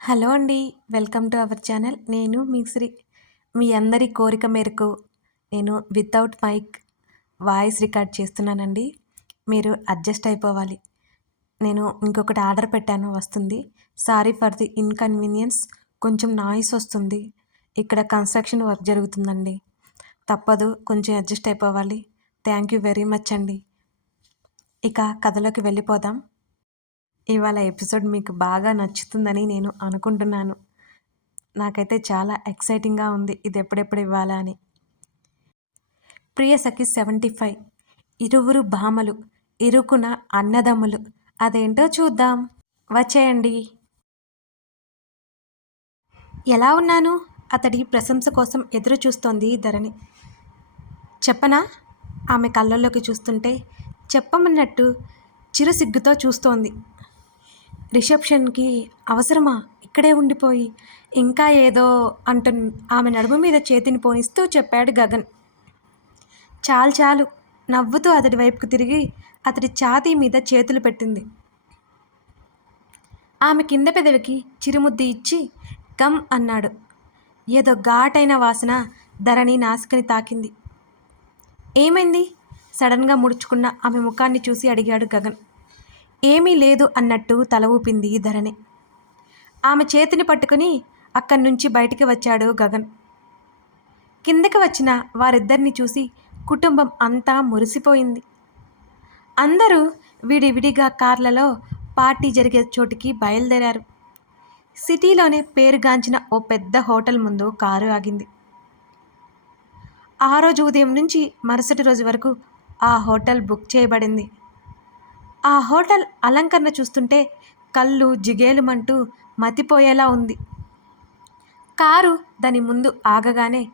Hello అండి welcome to our channel. నేను మీ శ్రీ మీ అందరి కోరిక మేరకు నేను వితౌట్ మైక్ వాయిస్ రికార్డ్ చేస్తున్నానండి. మీరు అడ్జస్ట్ అయిపోవాలి. నేను ఇంకొకటి ఆర్డర్ పెట్టాను వస్తుంది. సారీ ఫర్ ది ఇన్కన్వీనియన్స్ కొంచెం నాయిస్ వస్తుంది. ఇక్కడ కన్స్ట్రక్షన్ వర్క్ జరుగుతుందండి. తప్పదు కొంచెం అడ్జస్ట్ అయిపోవాలి. థ్యాంక్ యూ వెరీ మచ్ అండి. ఇక కథలోకి వెళ్ళిపోదాం. ఇవాళ ఎపిసోడ్ మీకు బాగా నచ్చుతుందని నేను అనుకుంటున్నాను. నాకైతే చాలా ఎక్సైటింగ్గా ఉంది ఇది ఎప్పుడెప్పుడు ఇవ్వాలా అని. Priya Sakhi seventy five. ఇరువురు భామలు ఇరుకున అన్నదమ్ములు. అదేంటో చూద్దాం. వచ్చేయండి. ఎలా ఉన్నాను? అతడి ప్రశంస కోసం ఎదురు చూస్తోంది ధరణి. చెప్పనా? ఆమె కళ్ళల్లోకి చూస్తుంటే చెప్పమన్నట్టు చిరుసిగ్గుతో చూస్తోంది. రిసెప్షన్కి అవసరమా? ఇక్కడే ఉండిపోయి. ఇంకా ఏదో అంటు ఆమె నడుము మీద చేతిని పోనిస్తూ చెప్పాడు గగన్. చాలు చాలు. నవ్వుతూ అతడి వైపుకు తిరిగి అతడి ఛాతీ మీద చేతులు పెట్టింది. ఆమె కింద పెదవికి చిరుముద్ది ఇచ్చి గమ్ అన్నాడు. ఏదో ఘాటైన వాసన ధరణి నాసుకని తాకింది. ఏమైంది? సడన్గా ముడుచుకున్న ఆమె ముఖాన్ని చూసి అడిగాడు గగన్. ఏమీ లేదు అన్నట్టు తల ఊపింది ధరణి. ఆమె చేతిని పట్టుకుని అక్కడి నుంచి బయటికి వచ్చాడు గగన్. కిందకి వచ్చిన వారిద్దరిని చూసి కుటుంబం అంతా మురిసిపోయింది. అందరూ విడివిడిగా కార్లలో పార్టీ జరిగే చోటికి బయలుదేరారు. సిటీలోనే పేరుగాంచిన ఓ పెద్ద హోటల్ ముందు కారు ఆగింది. ఆ రోజు ఉదయం నుంచి మరుసటి రోజు వరకు ఆ హోటల్ బుక్ చేయబడింది. ఆ హోటల్ అలంకరణ చూస్తుంటే కళ్ళు జిగేలుమంటూ మతిపోయేలా ఉంది. కారు దాని ముందు ఆగగానే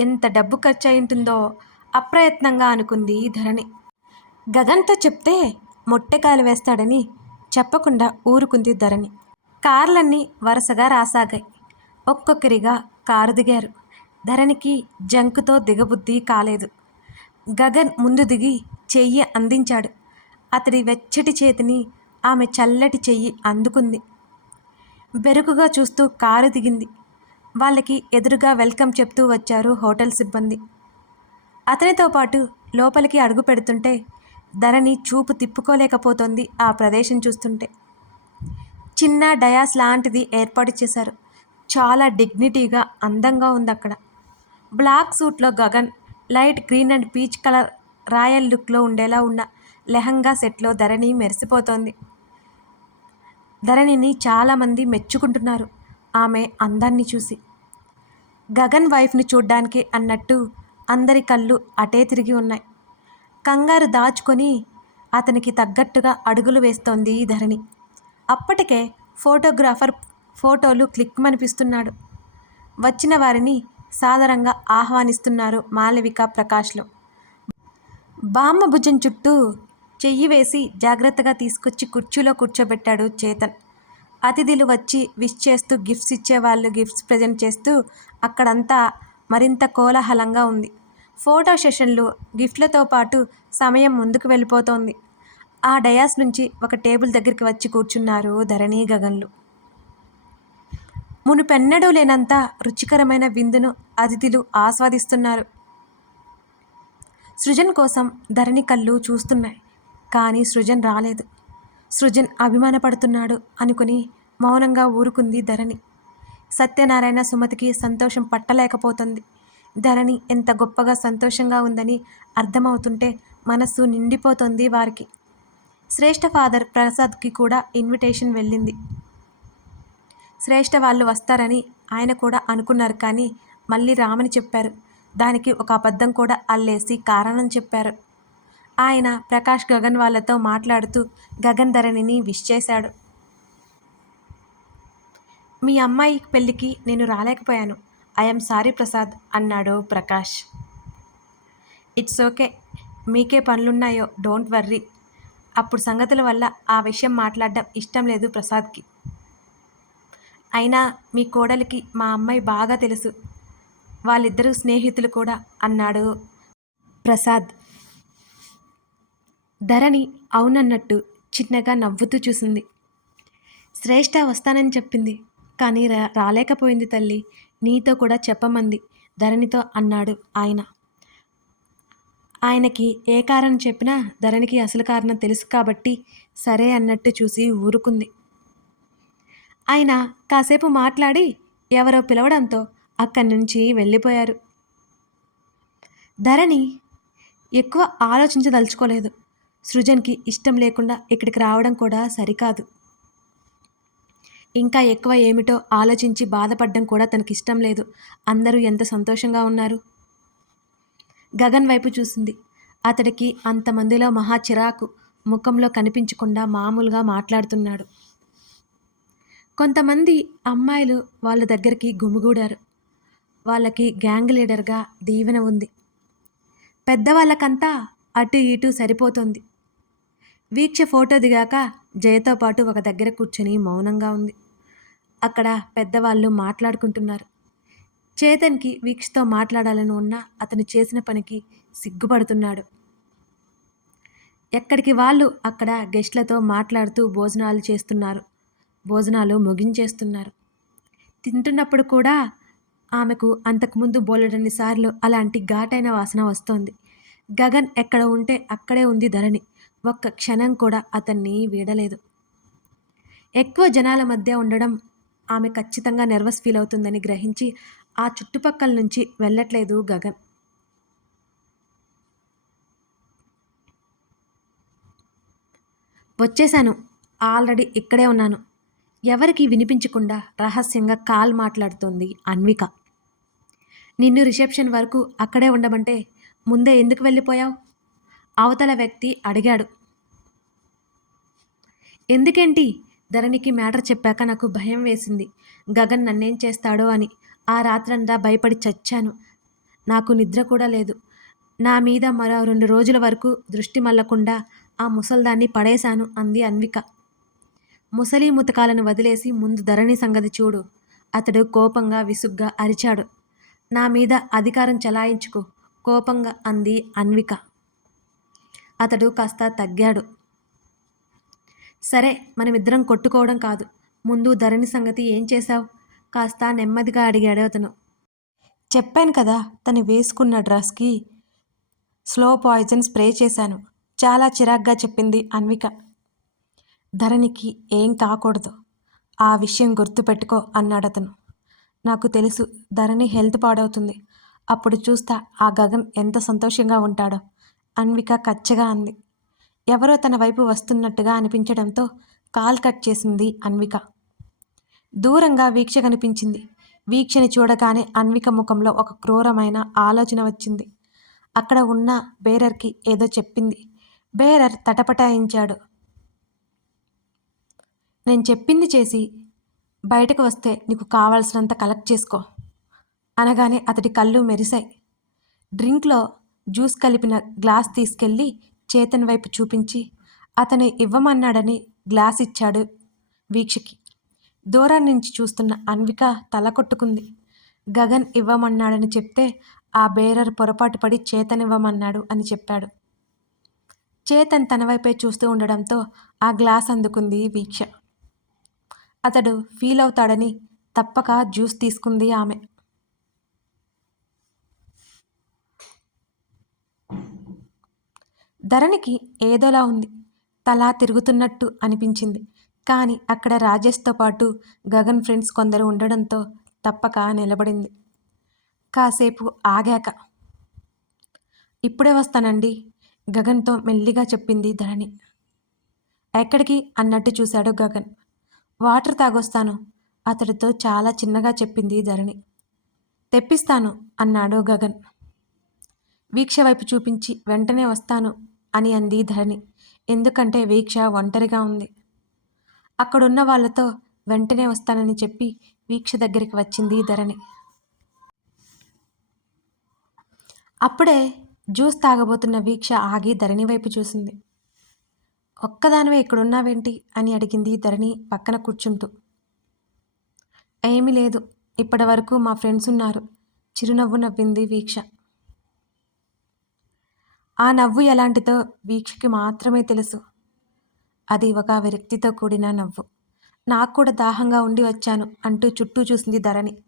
ఎంత డబ్బు ఖర్చు అయింటుందో అప్రయత్నంగా అనుకుంది ధరణి. గగన్తో చెప్తే మొట్టెకాయలు వేస్తాడని చెప్పకుండా ఊరుకుంది ధరణి. కార్లన్నీ వరుసగా రాసాగాయి. ఒక్కొక్కరిగా కారు దిగారు. ధరణికి జంకుతో దిగబుద్ధి కాలేదు. గగన్ ముందు దిగి చెయ్యి అందించాడు. అతడి వెచ్చటి చేతిని ఆమె చల్లటి చెయ్యి అందుకుంది. బెరుకుగా చూస్తూ కారు దిగింది. వాళ్ళకి ఎదురుగా వెల్కమ్ చెప్తూ వచ్చారు హోటల్ సిబ్బంది. అతనితో పాటు లోపలికి అడుగు పెడుతుంటే ధరని చూపు తిప్పుకోలేకపోతోంది ఆ ప్రదేశం చూస్తుంటే. చిన్న డయాస్ లాంటిది ఏర్పాటు చేశారు. చాలా డిగ్నిటీగా అందంగా ఉంది అక్కడ black సూట్లో Gagan light green and peach colour royal లుక్లో ఉండేలా ఉన్న లెహంగా సెట్లో ధరణి మెరిసిపోతోంది. ధరణిని చాలామంది మెచ్చుకుంటున్నారు. ఆమె అందాన్ని చూసి. గగన్ వైఫ్ని చూడ్డానికి అన్నట్టు అందరి కళ్ళు అటే తిరిగి ఉన్నాయి. కంగారు దాచుకొని అతనికి తగ్గట్టుగా అడుగులు వేస్తోంది ధరణి. అప్పటికే ఫోటోగ్రాఫర్ ఫోటోలు క్లిక్ మనిపిస్తున్నాడు వచ్చిన వారిని సాదరంగా ఆహ్వానిస్తున్నారు మాలవిక ప్రకాష్లో. బామ్మ భుజం చుట్టూ చెయ్యి వేసి జాగ్రత్తగా తీసుకొచ్చి కుర్చీలో కూర్చోబెట్టాడు చేతన్. అతిథులు వచ్చి విష్ చేస్తూ గిఫ్ట్స్ ఇచ్చేవాళ్ళు గిఫ్ట్స్ ప్రజెంట్ చేస్తూ అక్కడంతా మరింత కోలాహలంగా ఉంది. ఫోటో సెషన్లు గిఫ్ట్లతో పాటు సమయం ముందుకు వెళ్ళిపోతోంది. ఆ డయాస్ నుంచి ఒక టేబుల్ దగ్గరికి వచ్చి కూర్చున్నారు ధరణి గగన్లు. మునుపెన్నడూ లేనంత రుచికరమైన విందును అతిథులు ఆస్వాదిస్తున్నారు. సృజన్ కోసం ధరణి కళ్ళు చూస్తున్నాయి. కానీ సృజన్ రాలేదు. సృజన్ అభిమానపడుతున్నాడు అనుకుని మౌనంగా ఊరుకుంది ధరణి. సత్యనారాయణ సుమతికి సంతోషం పట్టలేకపోతుంది. ధరణి ఎంత గొప్పగా సంతోషంగా ఉందని అర్థమవుతుంటే మనస్సు నిండిపోతుంది వారికి. శ్రేష్ఠ ఫాదర్ ప్రసాద్కి కూడా ఇన్విటేషన్ వెళ్ళింది. శ్రేష్ఠ వాళ్ళు వస్తారని ఆయన కూడా అనుకున్నారు కానీ మళ్ళీ రామని చెప్పారు. దానికి ఒక అబద్ధం కూడా అల్లేసి కారణం చెప్పారు. ఆయన ప్రకాష్ గగన్ వాళ్ళతో మాట్లాడుతూ గగన్ ధరణిని విష్ చేశాడు. మీ అమ్మాయి పెళ్ళికి నేను రాలేకపోయాను. ఐఎమ్ సారీ ప్రసాద్ అన్నాడు ప్రకాష్. It's okay. మీకే పనులున్నాయో డోంట్ వర్రీ. అప్పుడు సంగతుల వల్ల ఆ విషయం మాట్లాడడం ఇష్టం లేదు ప్రసాద్కి. అయినా మీ కోడలికి మా అమ్మాయి బాగా తెలుసు. వాళ్ళిద్దరూ స్నేహితులు కూడా అన్నాడు ప్రసాద్. ధరణి అవునన్నట్టు చిన్నగా నవ్వుతూ చూసింది. శ్రేష్ఠ వస్తానని చెప్పింది. కానీ రా రాలేకపోయింది తల్లి. నీతో కూడా చెప్పమంది ధరణితో అన్నాడు ఆయన. ఆయనకి ఏ కారణం చెప్పినా ధరణికి అసలు కారణం తెలుసు కాబట్టి సరే అన్నట్టు చూసి ఊరుకుంది. ఆయన కాసేపు మాట్లాడి ఎవరో పిలవడంతో అక్కడి నుంచి వెళ్ళిపోయారు. ధరణి ఎక్కువ ఆలోచించదలుచుకోలేదు. సృజన్కి ఇష్టం లేకుండా ఇక్కడికి రావడం కూడా సరికాదు. ఇంకా ఎక్కువ ఏమిటో ఆలోచించి బాధపడడం కూడా తనకి ఇష్టం లేదు. అందరూ ఎంత సంతోషంగా ఉన్నారు? గగన్ వైపు చూసింది. అతడికి అంతమందిలో మహా చిరాకు ముఖంలో కనిపించకుండా మామూలుగా మాట్లాడుతున్నాడు. కొంతమంది అమ్మాయిలు వాళ్ళ దగ్గరికి గుమిగూడారు. వాళ్ళకి గ్యాంగ్ లీడర్గా దీవెన ఉంది. పెద్దవాళ్ళకంతా అటు ఇటు సరిపోతుంది. వీక్ష ఫోటో దిగాక జయతో పాటు ఒక దగ్గర కూర్చొని మౌనంగా ఉంది. అక్కడ పెద్దవాళ్ళు మాట్లాడుకుంటున్నారు. చేతన్కి వీక్షతో మాట్లాడాలని ఉన్నా అతను చేసిన పనికి సిగ్గుపడుతున్నాడు. ఎక్కడికి వాళ్ళు అక్కడ గెస్ట్లతో మాట్లాడుతూ భోజనాలు చేస్తున్నారు. భోజనాలు ముగించేస్తున్నారు. తింటున్నప్పుడు కూడా ఆమెకు అంతకుముందు బోలెడన్ని సార్లు అలాంటి ఘాటైన వాసన వస్తోంది. గగన్ ఎక్కడ ఉంటే అక్కడే ఉంది ధరణి. ఒక్క క్షణం కూడా అతన్ని వీడలేదు. ఎక్కువ జనాల మధ్య ఉండడం ఆమె ఖచ్చితంగా నర్వస్ ఫీల్ అవుతుందని గ్రహించి ఆ చుట్టుపక్కల నుంచి వెళ్ళట్లేదు గగన్. వచ్చేశాను. ఆల్రెడీ ఇక్కడే ఉన్నాను. ఎవరికి వినిపించకుండా రహస్యంగా కాల్ మాట్లాడుతోంది అన్విక. నిన్ను రిసెప్షన్ వరకు అక్కడే ఉండమంటే ముందే ఎందుకు వెళ్ళిపోయావు? అవతల వ్యక్తి అడిగాడు. ఎందుకేంటి? ధరణికి మ్యాటర్ చెప్పాక నాకు భయం వేసింది. గగన్ నన్నేం చేస్తాడో అని. ఆ రాత్రంతా భయపడి చచ్చాను. నాకు నిద్ర కూడా లేదు. నా మీద మరో రెండు రోజుల వరకు దృష్టి మళ్ళకుండా ఆ ముసల్దాన్ని పడేశాను అంది అన్విక. ముసలి ముతకాలను వదిలేసి ముందు ధరణి సంగతి చూడు. అతడు కోపంగా విసుగ్గా అరిచాడు. నా మీద అధికారం చలాయించుకో. కోపంగా అంది అన్విక. అతడు కాస్త తగ్గాడు. సరే మనమిద్దరం కొట్టుకోవడం కాదు. ముందు ధరణి సంగతి ఏం చేశావు? కాస్త నెమ్మదిగా అడిగాడు అతను. చెప్పాను కదా తను వేసుకున్న డ్రెస్కి స్లో పాయిజన్ స్ప్రే చేశాను. చాలా చిరాగ్గా చెప్పింది అన్విక. ధరణికి ఏం కాకూడదు ఆ విషయం గుర్తుపెట్టుకో అన్నాడు అతను. నాకు తెలుసు ధరణి హెల్త్ పాడవుతుంది. అప్పుడు చూస్తా ఆ గగన్ ఎంత సంతోషంగా ఉంటాడో. అన్విక కచ్చగా అంది. ఎవరో తన వైపు వస్తున్నట్టుగా అనిపించడంతో కాల్ కట్ చేసింది అన్విక. దూరంగా వీక్ష కనిపించింది. వీక్షని చూడగానే అన్విక ముఖంలో ఒక క్రూరమైన ఆలోచన వచ్చింది. అక్కడ ఉన్న బేరర్కి ఏదో చెప్పింది. బేరర్ తటపటాయించాడు. నేను చెప్పింది చేసి బయటకు వస్తే నీకు కావాల్సినంత కలెక్ట్ చేసుకో. అనగానే అతడి కళ్ళు మెరిశాయి. డ్రింక్లో జ్యూస్ కలిపిన గ్లాస్ తీసుకెళ్ళి చేతన్ వైపు చూపించి అతను ఇవ్వమన్నాడని గ్లాస్ ఇచ్చాడు వీక్షకి. దూరం నుంచి చూస్తున్న అన్విక తల కొట్టుకుంది. గగన్ ఇవ్వమన్నాడని చెప్తే ఆ బేరర్ పొరపాటు పడి చేతన్ ఇవ్వమన్నాడు అని చెప్పాడు. చేతన్ తన వైపే చూస్తూ ఉండడంతో ఆ గ్లాస్ అందుకుంది వీక్ష. అతడు ఫీల్ అవుతాడని తప్పక జ్యూస్ తీసుకుంది ఆమె. ధరణికి ఏదోలా ఉంది. తలా తిరుగుతున్నట్టు అనిపించింది. కానీ అక్కడ రాజేష్తో పాటు గగన్ ఫ్రెండ్స్ కొందరు ఉండడంతో తప్పక నిలబడింది. కాసేపు ఆగాక ఇప్పుడే వస్తానండి గగన్తో మెల్లిగా చెప్పింది ధరణి. ఎక్కడికి? అన్నట్టు చూశాడు గగన్. వాటర్ తాగొస్తాను అతడితో చాలా చిన్నగా చెప్పింది ధరణి. తెప్పిస్తాను అన్నాడు గగన్. వీక్ష వైపు చూపించి వెంటనే వస్తాను అని అంది ధరణి. ఎందుకంటే వీక్ష ఒంటరిగా ఉంది. అక్కడున్న వాళ్ళతో వెంటనే వస్తానని చెప్పి వీక్ష దగ్గరికి వచ్చింది ధరణి. అప్పుడే జ్యూస్ తాగబోతున్న వీక్ష ఆగి ధరణి వైపు చూసింది. ఒక్కదానివే ఇక్కడున్నావేంటి? అని అడిగింది ధరణి పక్కన కూర్చుంటూ. ఏమీ లేదు. ఇప్పటి వరకు మా ఫ్రెండ్స్ ఉన్నారు. చిరునవ్వు నవ్వింది వీక్ష. ఆ నవ్వు ఎలాంటిదో వీక్షకి మాత్రమే తెలుసు. అది ఒక వ్యక్తితో కూడిన నవ్వు. నాకు కూడా దాహంగా ఉండి వచ్చాను అంటూ చుట్టూ చూసింది ధరణి.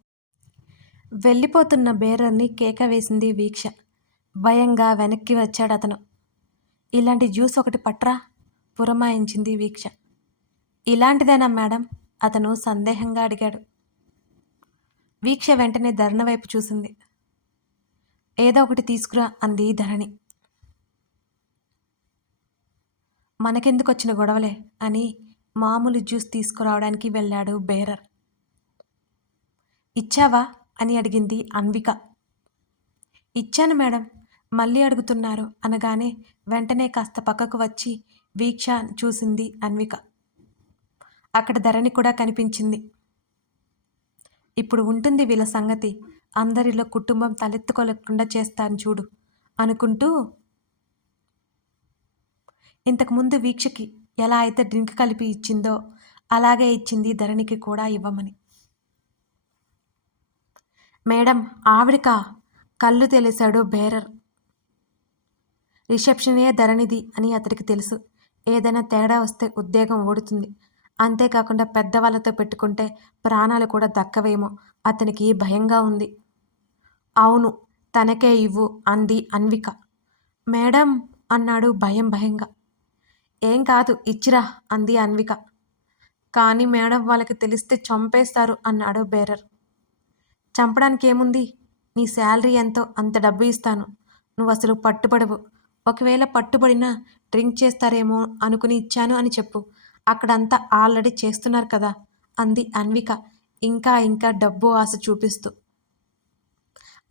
వెళ్ళిపోతున్న బేరర్ని కేక వేసింది వీక్ష. భయంగా వెనక్కి వచ్చాడు అతను. ఇలాంటి జ్యూస్ ఒకటి పట్రా? పురమాయించింది వీక్ష. ఇలాంటిదేనా మేడం? అతను సందేహంగా అడిగాడు. వీక్ష వెంటనే ధరణ వైపు చూసింది. ఏదో ఒకటి తీసుకురా అంది ధరణి. మనకెందుకు వచ్చిన గొడవలే అని మామూలు జ్యూస్ తీసుకురావడానికి వెళ్ళాడు బేరర్. ఇచ్చావా? అని అడిగింది అన్విక. ఇచ్చాను మేడం. మళ్ళీ అడుగుతున్నారు అనగానే వెంటనే కాస్త పక్కకు వచ్చి వీక్ష చూసింది అన్విక. అక్కడ ధరణి కూడా కనిపించింది. ఇప్పుడు ఉంటుంది వీళ్ళ సంగతి. అందరిలో కుటుంబం తలెత్తుకోలేకుండా చేస్తాను చూడు అనుకుంటూ ఇంతకుముందు వీక్షకి ఎలా అయితే డ్రింక్ కలిపి ఇచ్చిందో అలాగే ఇచ్చింది ధరణికి కూడా ఇవ్వమని. మేడం ఆవిడక? కళ్ళు తెలిసాడు బేరర్. రిసెప్షనే ధరణిది అని అతడికి తెలుసు. ఏదైనా తేడా వస్తే ఉద్యోగం ఓడుతుంది అంతేకాకుండా పెద్దవాళ్ళతో పెట్టుకుంటే ప్రాణాలు కూడా దక్కవేమో. అతనికి భయంగా ఉంది. అవును తనకే ఇవ్వు అంది అన్విక. మేడం అన్నాడు భయం భయంగా. ఏం కాదు ఇచ్చిరా అంది అన్విక. కానీ మేడం వాళ్ళకి తెలిస్తే చంపేస్తారు అన్నాడు బేరర్. చంపడానికి ఏముంది? నీ శాలరీ ఎంతో అంత డబ్బు ఇస్తాను. నువ్వు అసలు పట్టుబడవు. ఒకవేళ పట్టుబడినా డ్రింక్ చేస్తారేమో అనుకుని ఇచ్చాను అని చెప్పు. అక్కడంతా ఆల్రెడీ చేస్తున్నారు కదా అంది అన్విక ఇంకా ఇంకా డబ్బు ఆశ చూపిస్తూ.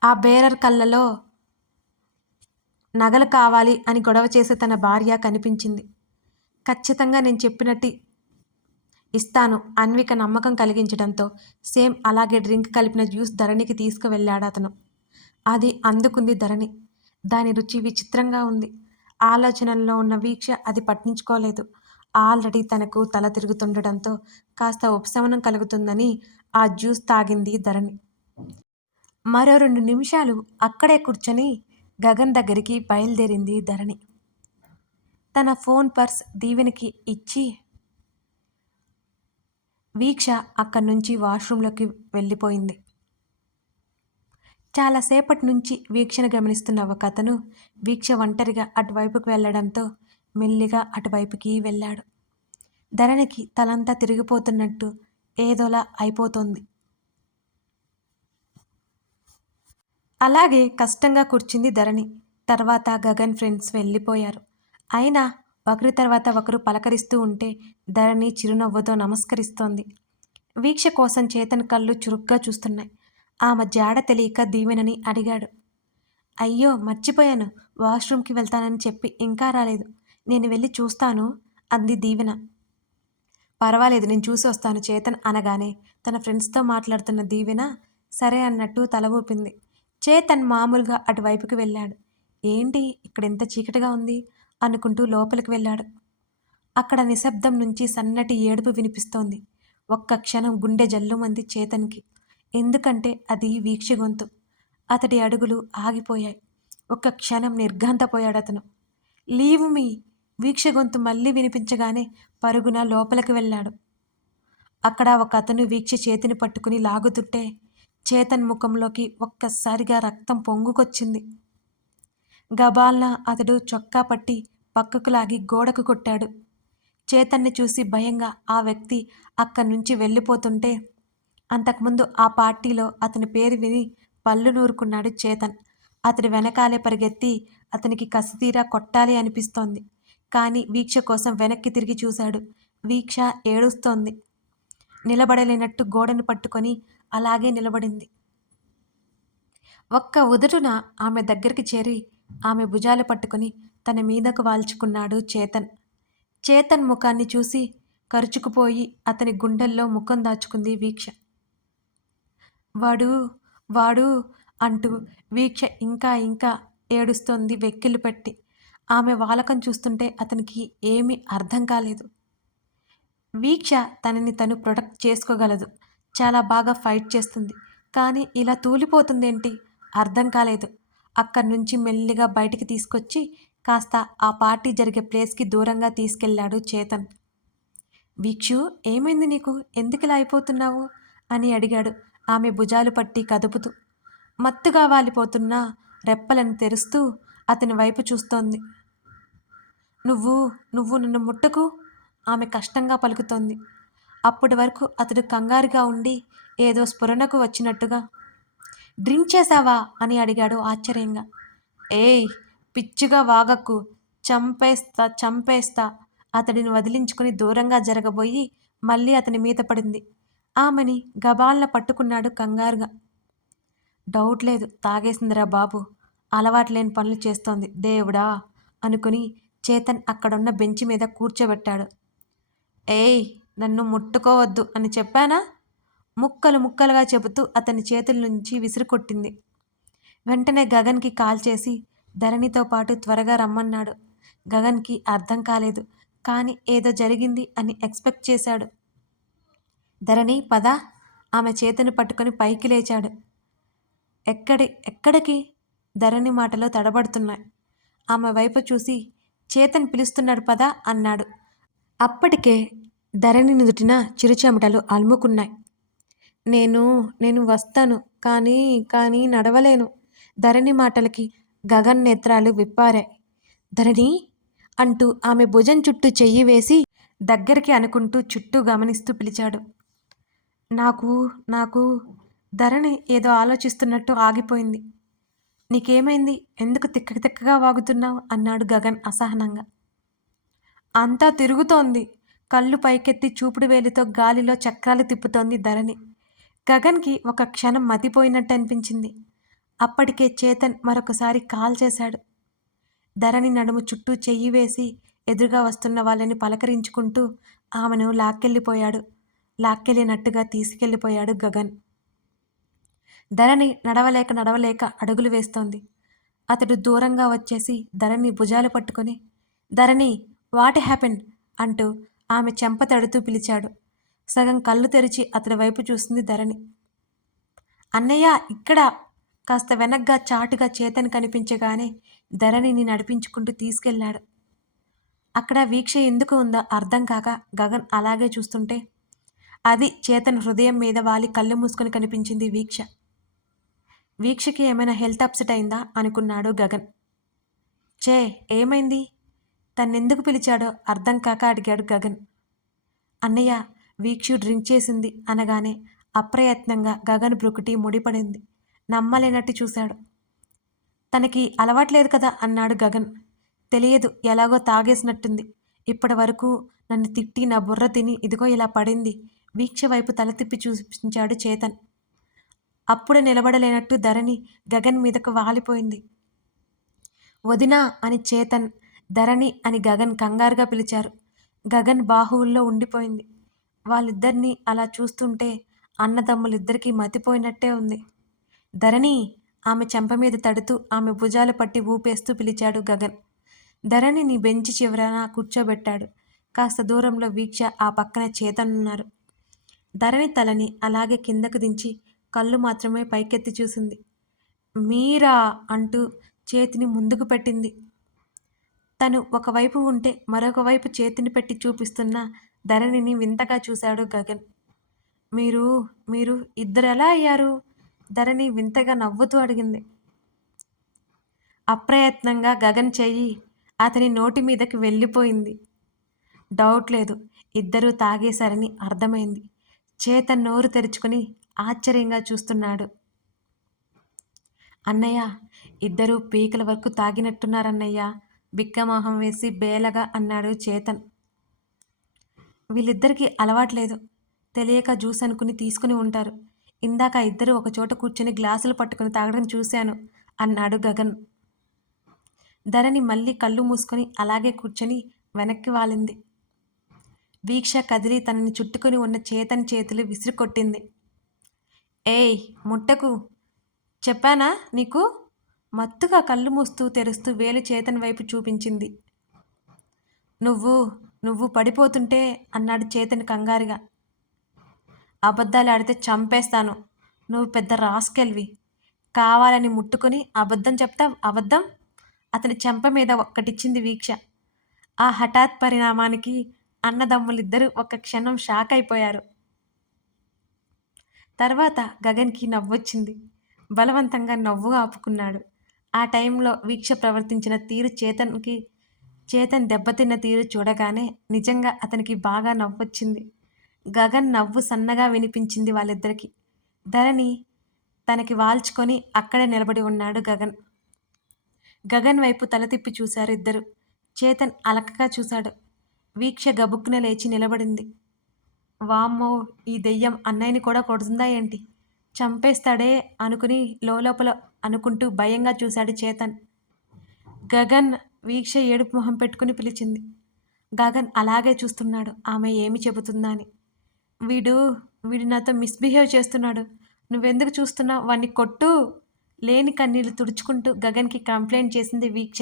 ఆ బేరర్ కళ్ళలో నగలు కావాలి అని గొడవ చేసే తన భార్య కనిపించింది. ఖచ్చితంగా నేను చెప్పినట్టు ఇస్తాను అన్విక నమ్మకం కలిగించడంతో. సేమ్ అలాగే డ్రింక్ కలిపిన జ్యూస్ ధరణికి తీసుకువెళ్ళాడు అతను. అది అందుకుంది ధరణి. దాని రుచి విచిత్రంగా ఉంది. ఆలోచనల్లో ఉన్న వీక్ష అది పట్టించుకోలేదు. ఆల్రెడీ తనకు తల తిరుగుతుండటంతో కాస్త ఉపశమనం కలుగుతుందని ఆ జ్యూస్ తాగింది ధరణి. మరో రెండు నిమిషాలు అక్కడే కూర్చొని గగన్ దగ్గరికి బయలుదేరింది ధరణి. తన ఫోన్ పర్స్ దీవెనకి ఇచ్చి వీక్ష అక్కడి నుంచి వాష్రూంలోకి వెళ్ళిపోయింది. చాలాసేపటి నుంచి వీక్షను గమనిస్తున్న ఒక అతను వీక్ష ఒంటరిగా అటువైపుకు వెళ్ళడంతో మెల్లిగా అటువైపుకి వెళ్ళాడు. ధరణికి తలంతా తిరిగిపోతున్నట్టు ఏదోలా అయిపోతోంది. అలాగే కష్టంగా కూర్చుంది ధరణి. తర్వాత గగన్ ఫ్రెండ్స్ వెళ్ళిపోయారు. అయినా ఒకరి తర్వాత ఒకరు పలకరిస్తూ ఉంటే ధరణి చిరునవ్వుతో నమస్కరిస్తోంది. వీక్ష కోసం చేతన్ కళ్ళు చురుగ్గా చూస్తున్నాయి. ఆమె జాడ తెలియక దీవెనని అడిగాడు. అయ్యో మర్చిపోయాను. వాష్రూమ్కి వెళ్తానని చెప్పి ఇంకా రాలేదు. నేను వెళ్ళి చూస్తాను అంది దీవెన పర్వాలేదు నేను చూసి వస్తాను చేతన్ అనగానే తన ఫ్రెండ్స్తో మాట్లాడుతున్న దీవెన సరే అన్నట్టు తల ఊపింది. చేతన్ మామూలుగా అటువైపుకి వెళ్ళాడు. ఏంటి ఇక్కడ ఎంత చీకటిగా ఉంది? అనుకుంటూ లోపలికి వెళ్ళాడు. అక్కడ నిశ్శబ్దం నుంచి సన్నటి ఏడుపు వినిపిస్తోంది. ఒక్క క్షణం గుండె జల్లుమంది చేతన్కి. ఎందుకంటే అది వీక్ష గొంతు. అతడి అడుగులు ఆగిపోయాయి. ఒక్క క్షణం నిర్ఘాంతపోయాడు అతను. Leave me. వీక్ష గొంతు మళ్ళీ వినిపించగానే పరుగున లోపలికి వెళ్ళాడు. అక్కడ ఒక అతను వీక్ష చేతిని పట్టుకుని లాగుతుంటే చేతన్ ముఖంలోకి ఒక్కసారిగా రక్తం పొంగుకొచ్చింది. గబాల్న అతడు చొక్కా పట్టి పక్కకు లాగి గోడకు కొట్టాడు. చేతన్ని చూసి భయంగా ఆ వ్యక్తి అక్కడి నుంచి వెళ్ళిపోతుంటే అంతకుముందు ఆ పార్టీలో అతని పేరు విని పళ్ళు నూరుకున్నాడు చేతన్. అతడి వెనకాలే పరిగెత్తి అతనికి కసితీరా కొట్టాలి అనిపిస్తోంది. కానీ వీక్ష కోసం వెనక్కి తిరిగి చూశాడు. వీక్ష ఏడుస్తోంది. నిలబడలేనట్టు గోడను పట్టుకొని అలాగే నిలబడింది. ఒక్క ఉదుటున ఆమె దగ్గరికి చేరి ఆమె భుజాలు పట్టుకొని తన మీదకు వాల్చుకున్నాడు చేతన్. చేతన్ ముఖాన్ని చూసి కరుచుకుపోయి అతని గుండెల్లో ముఖం దాచుకుంది వీక్ష. వాడు వాడు అంటూ వీక్ష ఇంకా ఇంకా ఏడుస్తోంది వెక్కిలు పెట్టి. ఆమె వాలకం చూస్తుంటే అతనికి ఏమీ అర్థం కాలేదు. వీక్ష తనని తను ప్రొటెక్ట్ చేసుకోగలదు. చాలా బాగా ఫైట్ చేస్తుంది. కానీ ఇలా తూలిపోతుందేంటి? అర్థం కాలేదు. అక్కడి నుంచి మెల్లిగా బయటికి తీసుకొచ్చి కాస్త ఆ పార్టీ జరిగే ప్లేస్కి దూరంగా తీసుకెళ్ళాడు చేతన్. వీక్షు ఏమైంది నీకు? ఎందుకులా అయిపోతున్నావు? అని అడిగాడు ఆమె భుజాలు పట్టి కదుపుతూ. మత్తుగా వాలిపోతున్న రెప్పలను తెరుస్తూ అతని వైపు చూస్తోంది. నువ్వు నువ్వు నన్ను ముట్టకు? ఆమె కష్టంగా పలుకుతోంది. అప్పటి వరకు అతడు కంగారుగా ఉండి ఏదో స్ఫురణకు వచ్చినట్టుగా డ్రింక్ చేశావా అని అడిగాడు ఆశ్చర్యంగా. ఏయ్ పిచ్చిగా వాగక్కు చంపేస్తా చంపేస్తా. అతడిని వదిలించుకుని దూరంగా జరగబోయి మళ్ళీ అతని మీద పడింది. ఆమెని గబాల్న పట్టుకున్నాడు కంగారుగా. డౌట్ లేదు తాగేసిందిరా బాబు. అలవాట్లేని పనులు చేస్తోంది. దేవుడా! అనుకుని చేతన్ అక్కడున్న బెంచి మీద కూర్చోబెట్టాడు. ఏయ్ నన్ను ముట్టుకోవద్దు అని చెప్పానా? ముక్కలు ముక్కలుగా చెబుతూ అతని చేతుల నుంచి విసిరికొట్టింది. వెంటనే గగన్కి కాల్ చేసి ధరణితో పాటు త్వరగా రమ్మన్నాడు. గగన్కి అర్థం కాలేదు. కానీ ఏదో జరిగింది అని ఎక్స్పెక్ట్ చేశాడు. ధరణి పద. ఆమె చేతిని పట్టుకొని పైకి లేచాడు. ఎక్కడి ఎక్కడికి? ధరణి మాటలో తడబడుతున్నాయి. ఆమె వైపు చూసి చేతన్ పిలుస్తున్నాడు పదా అన్నాడు. అప్పటికే ధరణి నుదుటిన చిరుచెమటలు అలుముకున్నాయి. నేను నేను వస్తాను కానీ కానీ నడవలేను. ధరణి మాటలకి గగన్ నేత్రాలు విప్పారాయి. ధరణి! అంటూ ఆమె భుజం చుట్టూ చెయ్యి వేసి దగ్గరికి అనుకుంటూ చుట్టూ గమనిస్తూ పిలిచాడు. నాకు నాకు ధరణి ఏదో ఆలోచిస్తున్నట్టు ఆగిపోయింది. నీకేమైంది? ఎందుకు తిక్క తిక్కగా వాగుతున్నావు? అన్నాడు గగన్ అసహనంగా. అంతా తిరుగుతోంది. కళ్ళు పైకెత్తి చూపుడు వేలితో గాలిలో చక్రాలు తిప్పుతోంది ధరణి. గగన్కి ఒక క్షణం మతిపోయినట్టు అనిపించింది అప్పటికే చేతన్ మరొకసారి కాల్ చేశాడు. ధరణి నడుము చుట్టూ చెయ్యి వేసి ఎదురుగా వస్తున్న వాళ్ళని పలకరించుకుంటూ ఆమెను లాక్కెళ్ళిపోయాడు. లాక్కెళ్ళినట్టుగా తీసుకెళ్ళిపోయాడు గగన్. ధరణి నడవలేక నడవలేక అడుగులు వేస్తోంది. అతడు దూరంగా వచ్చేసి ధరణి భుజాలు పట్టుకొని ధరణి వాట్ హ్యాపెన్ అంటూ ఆమె చెంప తడుతూ పిలిచాడు. సగం కళ్ళు తెరిచి అతడి వైపు చూసింది ధరణి. అన్నయ్య ఇక్కడ కాస్త వెనగ్గా చాటుగా చేతని కనిపించగానే ధరణిని నడిపించుకుంటూ తీసుకెళ్ళాడు. అక్కడ వీక్ష ఎందుకు ఉందో అర్థం కాక గగన్ అలాగే చూస్తుంటే అది చేతన్ హృదయం మీద వాలి కళ్ళు మూసుకొని కనిపించింది వీక్ష. వీక్షకి ఏమైనా హెల్త్ అప్సెట్ అయిందా? అనుకున్నాడు గగన్. చే ఏమైంది? తన్నెందుకు పిలిచాడో అర్థం కాక అడిగాడు గగన్. అన్నయ్య వీక్షు డ్రింక్ చేసింది అనగానే అప్రయత్నంగా గగన్ బ్రుకుటి ముడిపడింది. నమ్మలేనట్టు చూశాడు. తనకి అలవాట్లేదు కదా అన్నాడు గగన్. తెలియదు ఎలాగో తాగేసినట్టుంది. ఇప్పటి వరకు నన్ను తిట్టి నా బుర్ర తిని ఇదిగో ఇలా పడింది. వీక్ష వైపు తల తిప్పి చూపించాడు చేతన్. అప్పుడు నిలబడలేనట్టు ధరణి గగన్ మీదకు వాలిపోయింది. వదినా అని చేతన్ ధరణి అని గగన్ కంగారుగా పిలిచారు. గగన్ బాహువుల్లో ఉండిపోయింది. వాళ్ళిద్దరినీ అలా చూస్తుంటే అన్నదమ్ములిద్దరికీ మతిపోయినట్టే ఉంది. ధరణి ఆమె చెంప మీద తడుతూ ఆమె భుజాలు పట్టి ఊపేస్తూ పిలిచాడు గగన్. ధరణిని బెంచి చివరన కూర్చోబెట్టాడు. కాస్త దూరంలో వీక్ష ఆ పక్కన చేతనున్నారు. ధరణి తలని అలాగే కిందకు దించి కళ్ళు మాత్రమే పైకెత్తి చూసింది. మీరా అంటూ చేతిని ముందుకు పెట్టింది. తను ఒకవైపు ఉంటే మరొక వైపు చేతిని పెట్టి చూపిస్తున్న ధరణిని వింతగా చూశాడు గగన్. మీరు మీరు ఇద్దరు ఎలా అయ్యారు? ధరణి వింతగా నవ్వుతూ అడిగింది. అప్రయత్నంగా గగన్ చెయ్యి అతని నోటి మీదకి వెళ్ళిపోయింది. డౌట్ లేదు ఇద్దరూ తాగేశారని అర్థమైంది. చేత నోరు తెరుచుకొని ఆశ్చర్యంగా చూస్తున్నాడు. అన్నయ్య ఇద్దరూ పీకల వరకు తాగినట్టున్నారన్నయ్య బిక్కమోహం వేసి బేలగా అన్నాడు చేతన్. వీళ్ళిద్దరికీ అలవాట్లేదు తెలియక జ్యూస్ అనుకుని తీసుకుని ఉంటారు. ఇందాక ఇద్దరు ఒక చోట కూర్చొని గ్లాసులు పట్టుకుని తాగడం చూశాను అన్నాడు గగన్. ధరణి మళ్ళీ కళ్ళు మూసుకొని అలాగే కూర్చొని వెనక్కి వాలింది. వీక్ష కదిలి తనని చుట్టుకొని ఉన్న చేతని చేతులు విసిరికొట్టింది. ఏయ్ ముట్టకు. చెప్పానా నీకు? మత్తుగా కళ్ళు మూస్తూ తెరుస్తూ వేలు చేతని వైపు చూపించింది. నువ్వు నువ్వు పడిపోతుంటే అన్నాడు చేతని కంగారుగా. అబద్ధాలు ఆడితే చంపేస్తాను. నువ్వు పెద్ద రాస్కెల్వి. కావాలని ముట్టుకుని అబద్ధం చెప్తా అబద్ధం? అతని చెంప మీద ఒక్కటిచ్చింది వీక్ష. ఆ హఠాత్ పరిణామానికి అన్నదమ్ములిద్దరూ ఒక్క క్షణం షాక్ అయిపోయారు. తర్వాత గగన్కి నవ్వొచ్చింది. బలవంతంగా నవ్వు ఆపుకున్నాడు. ఆ టైంలో వీక్ష ప్రవర్తించిన తీరు చేతన్కి చేతన్ దెబ్బతిన్న తీరు చూడగానే నిజంగా అతనికి బాగా నవ్వొచ్చింది. గగన్ నవ్వు సన్నగా వినిపించింది వాళ్ళిద్దరికి. ధరణి తనకి వాల్చుకొని అక్కడే నిలబడి ఉన్నాడు గగన్. గగన్ వైపు తల తిప్పి చూశారు ఇద్దరు. చేతన్ అలకగా చూశాడు. వీక్ష గబుక్కున లేచి నిలబడింది. వామ్మో ఈ దెయ్యం అన్నయ్యని కూడా కొడుతుందా ఏంటి? చంపేస్తాడే అనుకుని లోపల అనుకుంటూ భయంగా చూశాడు చేతన్. గగన్ వీక్ష ఏడుపు మొహం పెట్టుకుని పిలిచింది. గగన్ అలాగే చూస్తున్నాడు. ఆమె ఏమి చెబుతుందా అని. వీడు వీడు నాతో మిస్బిహేవ్ చేస్తున్నాడు. నువ్వెందుకు చూస్తున్నావు? వాడిని కొట్టు. లేని కన్నీళ్ళు తుడుచుకుంటూ గగన్కి కంప్లైంట్ చేసింది వీక్ష.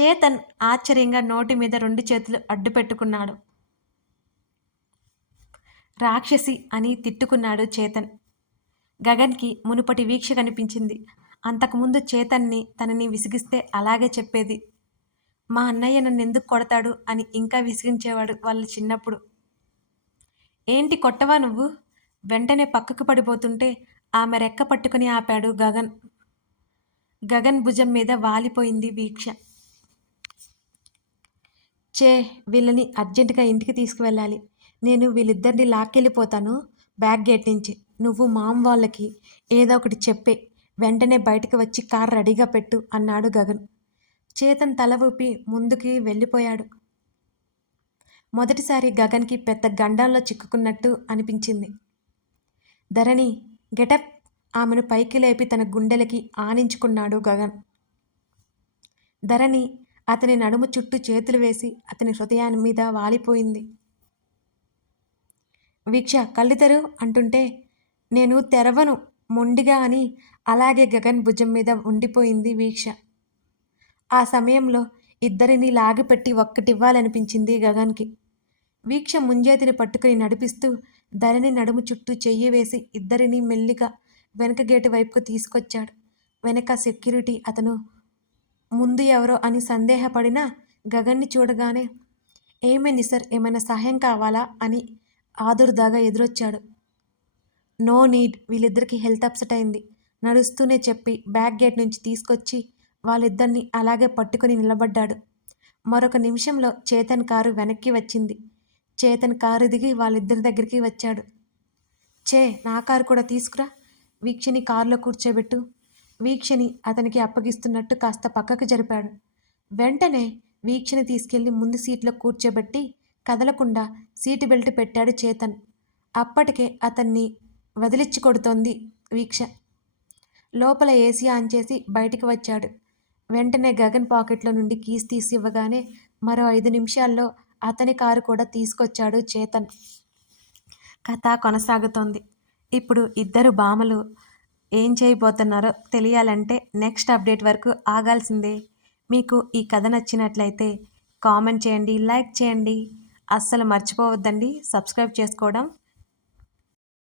చేతన్ ఆశ్చర్యంగా నోటి మీద రెండు చేతులు అడ్డు పెట్టుకున్నాడు. రాక్షసి అని తిట్టుకున్నాడు చేతన్. గగన్కి మునుపటి వీక్ష కనిపించింది. అంతకుముందు చేతన్ని తనని విసిగిస్తే అలాగే చెప్పేది. మా అన్నయ్య నన్ను ఎందుకు కొడతాడు అని ఇంకా విసిగించేవాడు వాళ్ళు చిన్నప్పుడు. ఏంటి కొట్టవా నువ్వు? వెంటనే పక్కకు పడిపోతుంటే ఆమె రెక్క పట్టుకుని ఆపాడు గగన్. గగన్ భుజం మీద వాలిపోయింది వీక్ష. చే వీళ్ళని అర్జెంటుగా ఇంటికి తీసుకువెళ్ళాలి. నేను వీళ్ళిద్దరిని లాక్కెళ్ళిపోతాను బ్యాక్ గేట్ నుంచి. నువ్వు మామ్ వాళ్ళకి ఏదో ఒకటి చెప్పే. వెంటనే బయటకు వచ్చి కార్ రెడీగా పెట్టు అన్నాడు గగన్. చేతన్ తల ఊపి ముందుకి వెళ్ళిపోయాడు. మొదటిసారి గగన్కి పెద్ద గండాల్లో చిక్కుకున్నట్టు అనిపించింది. ధరణి గెటప్! ఆమెను పైకి లేపి తన గుండెలకి ఆనించుకున్నాడు గగన్. ధరణి అతని నడుము చుట్టూ చేతులు వేసి అతని హృదయాన్ని మీద వాలిపోయింది. వీక్ష కళ్ళు తెరు అంటుంటే నేను తెరవను. మొండిగా అని అలాగే గగన్ భుజం మీద ఉండిపోయింది వీక్ష. ఆ సమయంలో ఇద్దరిని లాగిపెట్టి ఒక్కటివ్వాలనిపించింది గగన్కి. వీక్ష ముంజేతిని పట్టుకుని నడిపిస్తూ ధరణి నడుము చుట్టూ చెయ్యి వేసి ఇద్దరిని మెల్లిగా వెనక గేటు వైపుకు తీసుకొచ్చాడు. వెనక సెక్యూరిటీ అతను ముందు ఎవరో అని సందేహపడినా గగన్ని చూడగానే ఏమైంది సార్? ఏమైనా సహాయం కావాలా? అని ఆదుర్దాగా ఎదురొచ్చాడు. నో నీడ్ వీళ్ళిద్దరికి హెల్త్ అప్సెట్ అయింది. నడుస్తూనే చెప్పి బ్యాక్ గేట్ నుంచి తీసుకొచ్చి వాళ్ళిద్దరిని అలాగే పట్టుకుని నిలబడ్డాడు. మరొక నిమిషంలో చేతన్ కారు వెనక్కి వచ్చింది. చేతన్ కారు దిగి వాళ్ళిద్దరి దగ్గరికి వచ్చాడు. చే నా కారు కూడా తీసుకురా. వీక్షని కారులో కూర్చోబెట్టు. వీక్షని అతనికి అప్పగిస్తున్నట్టు కాస్త పక్కకు జరిపాడు. వెంటనే వీక్షని తీసుకెళ్ళి ముందు సీట్లో కూర్చోబెట్టి కదలకుండా సీటు బెల్ట్ పెట్టాడు చేతన్. అప్పటికే అతన్ని వదిలిచ్చి కొడుతోంది వీక్ష. లోపల ఏసీ ఆన్ చేసి బయటికి వచ్చాడు. వెంటనే గగన్ పాకెట్లో నుండి కీస్ తీసి ఇవ్వగానే మరో ఐదు నిమిషాల్లో అతని కారు కూడా తీసుకొచ్చాడు చేతన్. కథ కొనసాగుతోంది. ఇప్పుడు ఇద్దరు భామలు ఏం చేయబోతున్నారో తెలియాలంటే నెక్స్ట్ అప్డేట్ వరకు ఆగాల్సిందే. మీకు ఈ కథ నచ్చినట్లయితే కామెంట్ చేయండి లైక్ చేయండి. అస్సలు మర్చిపోవద్దండి. సబ్స్క్రైబ్ చేసుకోవడం